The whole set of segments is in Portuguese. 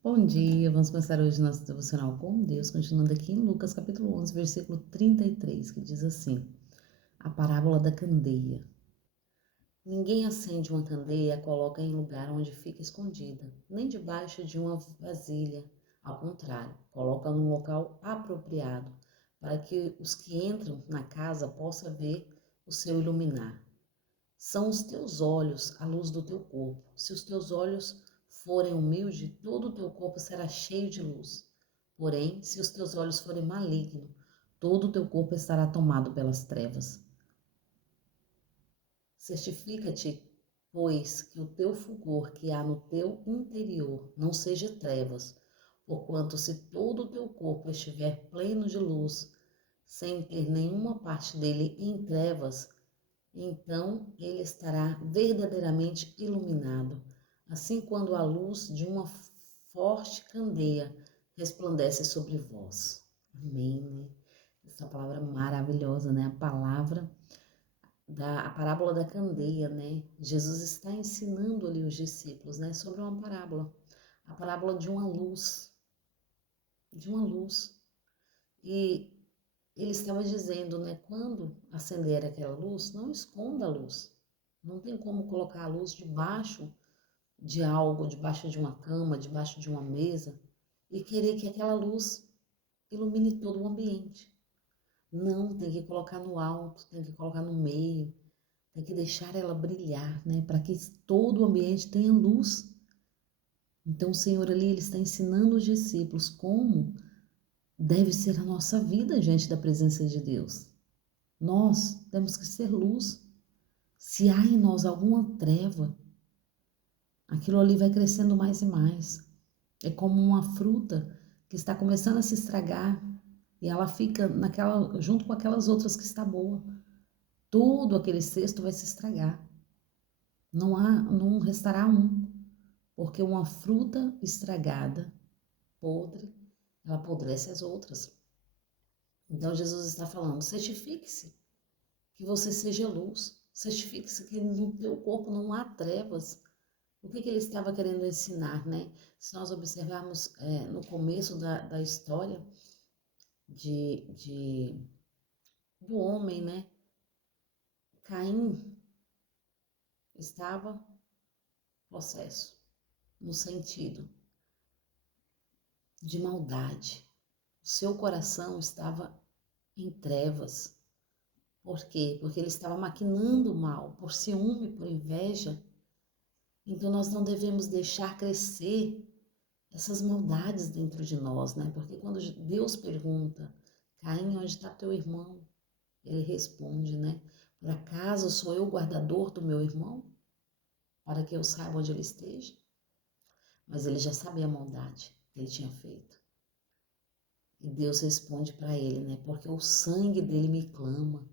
Bom dia, vamos começar hoje nosso devocional com Deus, continuando aqui em Lucas capítulo 11, versículo 33, que diz assim, a parábola da candeia. Ninguém acende uma candeia e a coloca em lugar onde fica escondida, nem debaixo de uma vasilha. Ao contrário, coloca num local apropriado, para que os que entram na casa possam ver o seu iluminar. São os teus olhos a luz do teu corpo. Se os teus olhos forem humildes, todo o teu corpo será cheio de luz. Porém, se os teus olhos forem malignos, todo o teu corpo estará tomado pelas trevas. Certifica-te, pois, que o teu fulgor que há no teu interior não seja trevas, porquanto se todo o teu corpo estiver pleno de luz, sem ter nenhuma parte dele em trevas, então ele estará verdadeiramente iluminado, assim quando a luz de uma forte candeia resplandece sobre vós. Amém, né? Essa palavra maravilhosa, né? A parábola da candeia, né? Jesus está ensinando ali os discípulos, né? Sobre uma parábola. A parábola de uma luz. De uma luz. E ele estava dizendo, né? Quando acender aquela luz, não esconda a luz. Não tem como colocar a luz debaixo de algo, debaixo de uma cama, debaixo de uma mesa e querer que aquela luz ilumine todo o ambiente. Não, tem que colocar no alto, tem que colocar no meio, tem que deixar ela brilhar, né, para que todo o ambiente tenha luz. Então o Senhor ali ele está ensinando os discípulos como deve ser a nossa vida diante da presença de Deus. Nós temos que ser luz. Se há em nós alguma treva, aquilo ali vai crescendo mais e mais. É como uma fruta que está começando a se estragar e ela fica junto com aquelas outras que está boa. Todo aquele cesto vai se estragar. Não restará um, porque uma fruta estragada, podre, ela apodrece as outras. Então Jesus está falando, certifique-se que você seja luz, certifique-se que no teu corpo não há trevas. O que ele estava querendo ensinar, né? Se nós observarmos no começo da história de, do homem, né? Caim estava possesso, no sentido de maldade. O seu coração estava em trevas. Por quê? Porque ele estava maquinando mal, por ciúme, por inveja. Então nós não devemos deixar crescer essas maldades dentro de nós, né? Porque quando Deus pergunta, Caim, onde está teu irmão? Ele responde, né? Por acaso sou eu o guardador do meu irmão? Para que eu saiba onde ele esteja? Mas ele já sabia a maldade que ele tinha feito. E Deus responde para ele, né? Porque o sangue dele me clama.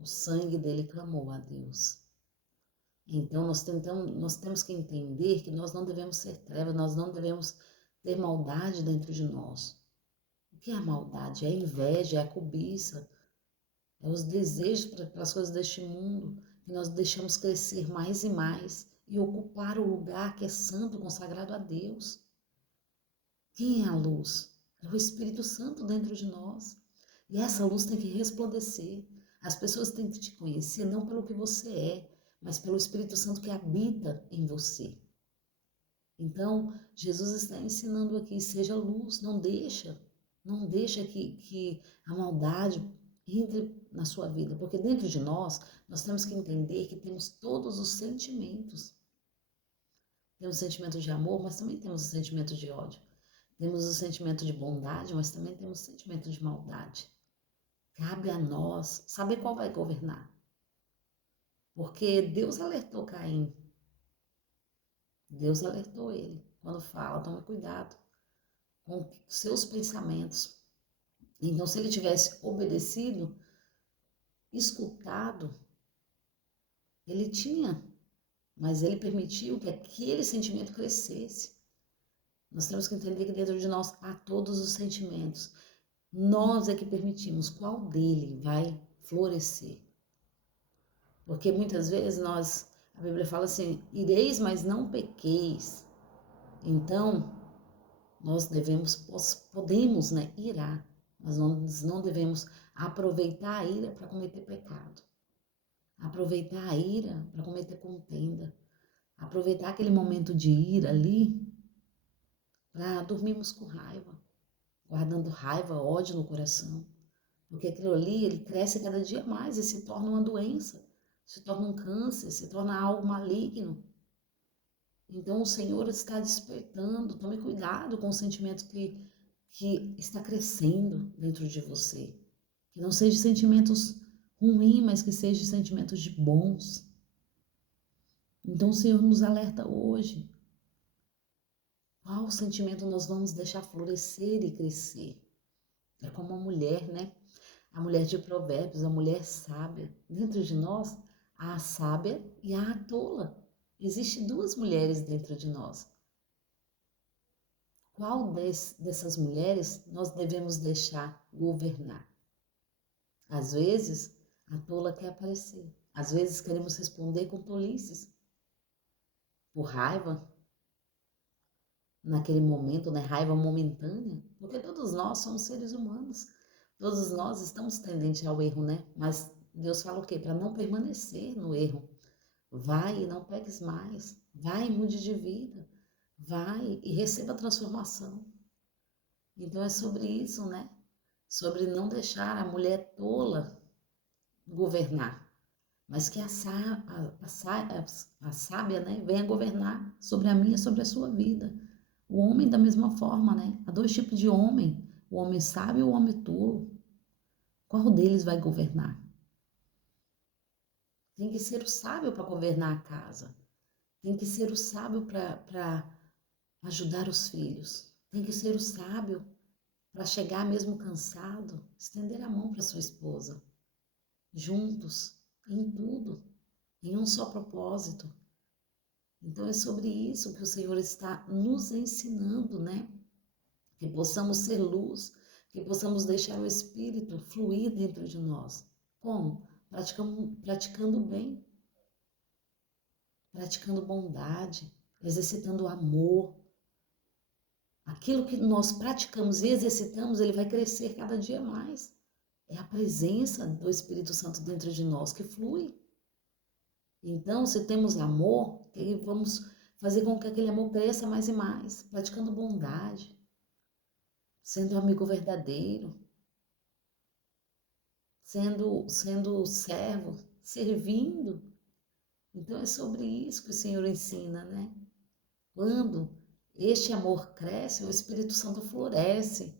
O sangue dele clamou a Deus. Então nós temos que entender que nós não devemos ser trevas, nós não devemos ter maldade dentro de nós. O que é a maldade? É a inveja, é a cobiça, é os desejos para as coisas deste mundo, que nós deixamos crescer mais e mais e ocupar o lugar que é santo, consagrado a Deus. Quem é a luz? É o Espírito Santo dentro de nós. E essa luz tem que resplandecer. As pessoas têm que te conhecer não pelo que você é, mas pelo Espírito Santo que habita em você. Então, Jesus está ensinando aqui, seja luz, não deixa que a maldade entre na sua vida, porque dentro de nós temos que entender que temos todos os sentimentos. Temos o sentimento de amor, mas também temos o sentimento de ódio. Temos o sentimento de bondade, mas também temos o sentimento de maldade. Cabe a nós saber qual vai governar. Porque Deus alertou Caim. Deus alertou ele. Quando fala, tome cuidado com seus pensamentos. Então, se ele tivesse obedecido, escutado, ele tinha, mas ele permitiu que aquele sentimento crescesse. Nós temos que entender que dentro de nós há todos os sentimentos. Nós é que permitimos qual dele vai florescer. Porque muitas vezes a Bíblia fala assim, ireis, mas não pequeis. Então, nós podemos, né, irar, mas nós não devemos aproveitar a ira para cometer pecado. Aproveitar a ira para cometer contenda. Aproveitar aquele momento de ira ali para dormirmos com raiva, guardando raiva, ódio no coração. Porque aquilo ali, ele cresce cada dia mais e se torna uma doença, se torna um câncer, se torna algo maligno. Então o Senhor está despertando, tome cuidado com o sentimento que está crescendo dentro de você. Que não sejam sentimentos ruins, mas que sejam sentimentos de bons. Então o Senhor nos alerta hoje. Qual sentimento nós vamos deixar florescer e crescer? É como a mulher, né? A mulher de Provérbios, a mulher sábia. Dentro de nós, há a sábia e há a tola. Existem duas mulheres dentro de nós. Qual dessas mulheres nós devemos deixar governar? Às vezes, a tola quer aparecer. Às vezes, queremos responder com tolices, por raiva, naquele momento, né? Raiva momentânea, porque todos nós somos seres humanos. Todos nós estamos tendentes ao erro, né? Mas Deus fala o quê? Para não permanecer no erro. Vai e não peques mais. Vai e mude de vida. Vai e receba a transformação. Então é sobre isso, né? Sobre não deixar a mulher tola governar, mas que a sábia, né, venha governar sobre a minha, sobre a sua vida. O homem da mesma forma, né? Há dois tipos de homem, o homem sábio e o homem tolo. Qual deles vai governar? Tem que ser o sábio para governar a casa. Tem que ser o sábio para ajudar os filhos. Tem que ser o sábio para chegar mesmo cansado, estender a mão para sua esposa. Juntos, em tudo, em um só propósito. Então é sobre isso que o Senhor está nos ensinando, né? Que possamos ser luz, que possamos deixar o Espírito fluir dentro de nós. Como? Praticando bem, praticando bondade, exercitando amor. Aquilo que nós praticamos e exercitamos, ele vai crescer cada dia mais. É a presença do Espírito Santo dentro de nós que flui. Então, se temos amor, vamos fazer com que aquele amor cresça mais e mais, praticando bondade, sendo amigo verdadeiro, sendo servo, servindo. Então é sobre isso que o Senhor ensina, né? Quando este amor cresce, o Espírito Santo floresce.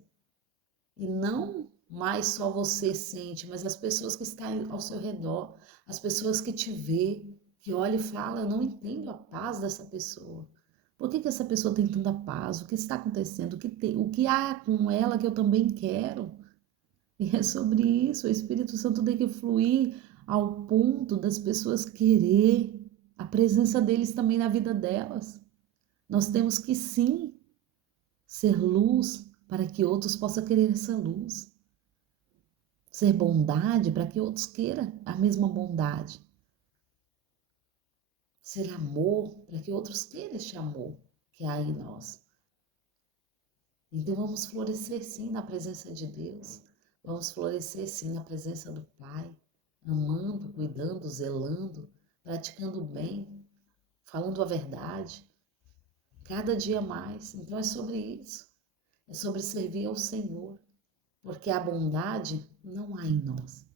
E não mais só você sente, mas as pessoas que estão ao seu redor, as pessoas que te vê, que olha e fala, eu não entendo a paz dessa pessoa. Por que essa pessoa tem tanta paz? O que está acontecendo? O que há com ela que eu também quero? E é sobre isso, o Espírito Santo tem que fluir ao ponto das pessoas querer a presença deles também na vida delas. Nós temos que sim ser luz para que outros possam querer essa luz. Ser bondade para que outros queiram a mesma bondade. Ser amor para que outros queiram este amor que há em nós. Então vamos florescer sim na presença de Deus. Vamos florescer sim na presença do Pai, amando, cuidando, zelando, praticando o bem, falando a verdade, cada dia mais. Então é sobre isso. É sobre servir ao Senhor, porque a bondade não há em nós.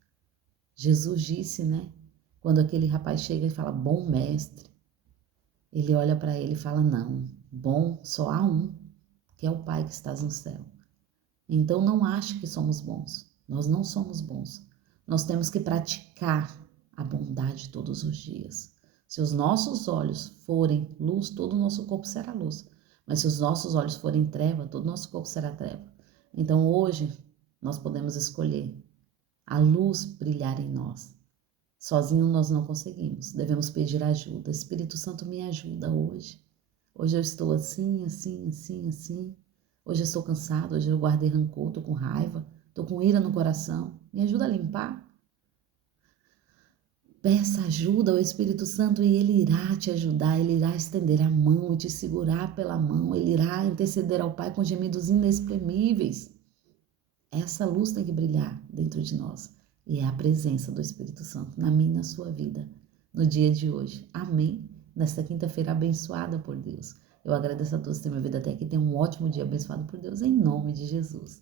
Jesus disse, né? Quando aquele rapaz chega e fala, bom mestre, ele olha para ele e fala, não, bom só há um, que é o Pai que estás no céu. Então não ache que somos bons. Nós não somos bons. Nós temos que praticar a bondade todos os dias. Se os nossos olhos forem luz, todo o nosso corpo será luz. Mas se os nossos olhos forem treva, todo o nosso corpo será treva. Então hoje nós podemos escolher a luz brilhar em nós. Sozinho nós não conseguimos. Devemos pedir ajuda. Espírito Santo, me ajuda hoje. Hoje eu estou assim, assim, assim, assim. Hoje eu estou cansado, hoje eu guardei rancor, estou com raiva, estou com ira no coração. Me ajuda a limpar. Peça ajuda ao Espírito Santo e ele irá te ajudar, ele irá estender a mão e te segurar pela mão, ele irá interceder ao Pai com gemidos inexprimíveis. Essa luz tem que brilhar dentro de nós e é a presença do Espírito Santo na minha e na sua vida, no dia de hoje. Amém? Nesta quinta-feira abençoada por Deus. Eu agradeço a todos que têm me ouvido até aqui. Tenham um ótimo dia abençoado por Deus, em nome de Jesus.